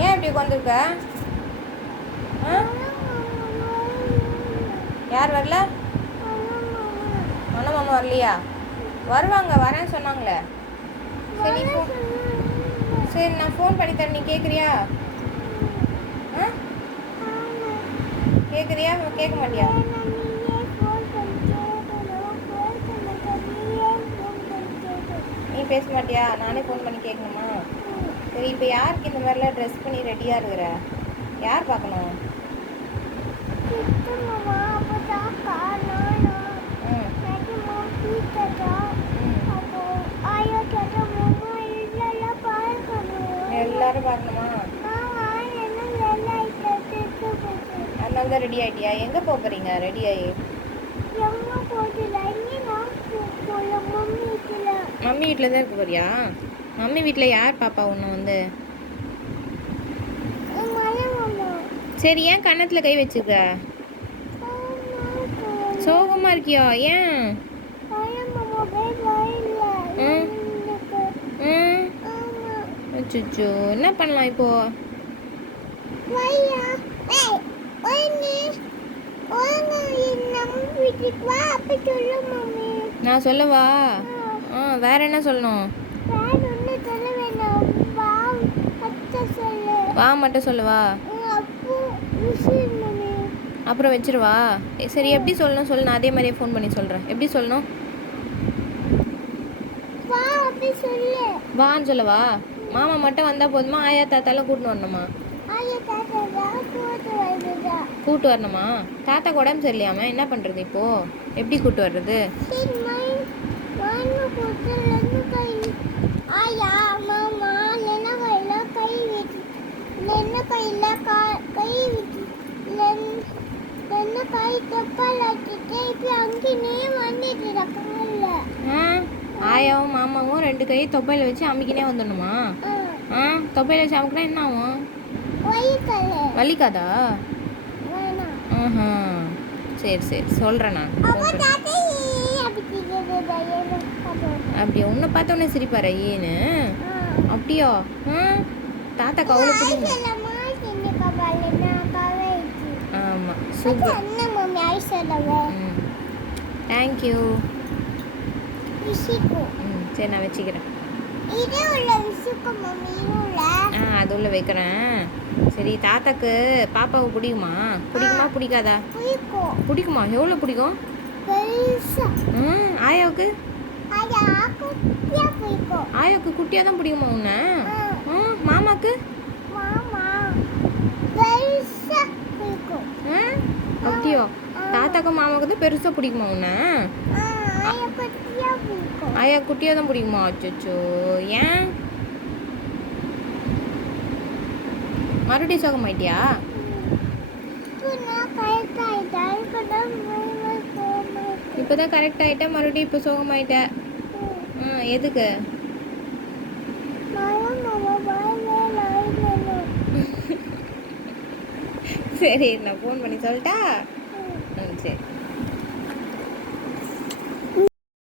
ஏன் இப்படி உட்காந்துருக்க? யார் வரல? அண்ணா மாமா வரலையா? வருவாங்க, வரேன்னு சொன்னாங்களே. சரி சரி, நான் ஃபோன் பண்ணி தரேன், நீ கேட்குறியா? கேட்குறியா கேட்க மாட்டியா? நீ பேச மாட்டியா? நானே ஃபோன் பண்ணி கேட்கணுமா? சரி, இப்போ யாருக்கு இந்த மாதிரிலாம் ட்ரெஸ் பண்ணி ரெடியாக இருக்கிற? யார் பார்க்கணும்? எல்லாரும் பார்க்கணுமா? அதனால தான் ரெடி ஆகிட்டியா? எங்கே போக போகிறீங்க ரெடி ஆகி? மம்மி வீட்டில் தான் இருக்க போறியா? மம்மி வீட்டில் யார் பாப்பா ஒன்று வந்து? சரி, ஏன் கன்னத்தில் கை வச்சுக்க? சோகமாக இருக்கியா? ஏன்? அச்சோ, என்ன பண்ணலாம் இப்போ? நான் சொல்லவா? வேற என்ன சொல்லணும்? வா மட்டும் சொல்லவா? அப்புறம் வச்சிருவா? சரி, எப்படி சொல்லணும் சொல்லு, நான் அதே மாதிரியே ஃபோன் பண்ணி சொல்கிறேன். எப்படி சொல்லணும்? வான்னு சொல்லவா? மாமா மட்டும் வந்தால் போதுமா? ஆயா தாத்தாலாம் கூட்டின்னு வரணுமா? கூட்டு வரணுமா? தாத்தா உடம்பு சரியில்லையாம, என்ன பண்ணுறது இப்போது? எப்படி கூட்டு வர்றது? ஆயாவும் மாமாவும் 2 கை தொப்பையில் வச்சு அமுக்கினே வந்துடணுமா? தொப்பையில் வச்சு அமுக்கினா என்ன ஆகும்? வலிக்காதா? சரி சரி, சொல்கிறேன் நான். அப்படியா? உன்னை பார்த்த உடனே சிரிப்பாரா ஏன்னு? அப்படியா? தாத்தாக்கு அவ்வளோ பிடிக்கும். ஆமாம், சூப்பர். தேங்க்யூ. சரி, நான் வச்சுக்கிறேன். அது உள்ள வைக்கிறேன். சரி, தாத்தாக்கு பாப்பாவை பிடிக்குமா? பிடிக்காதா? பிடிக்குமா? எவ்வளோ பிடிக்கும்? ஆயாவுக்கு? ஆயாவுக்கு குட்டியாக தான் பிடிக்குமா உன்னை? மாமாக்கு? அப்படியோ? தாத்தாக்கும் மாமாவுக்கு தான் பெருசாக பிடிக்குமா உன்னை? ஆயா குட்டியாக தான் பிடிக்குமா? அச்சோ, ஏன்? மறுபடியும் சோகமாயிட்டியா? இப்போதான் கரெக்ட் ஆகிட்ட, மறுபடியும் இப்போ சோகமாயிட்ட. எதுக்கு? சரி, நான் ஃபோன் பண்ணி சொல்லட்டா?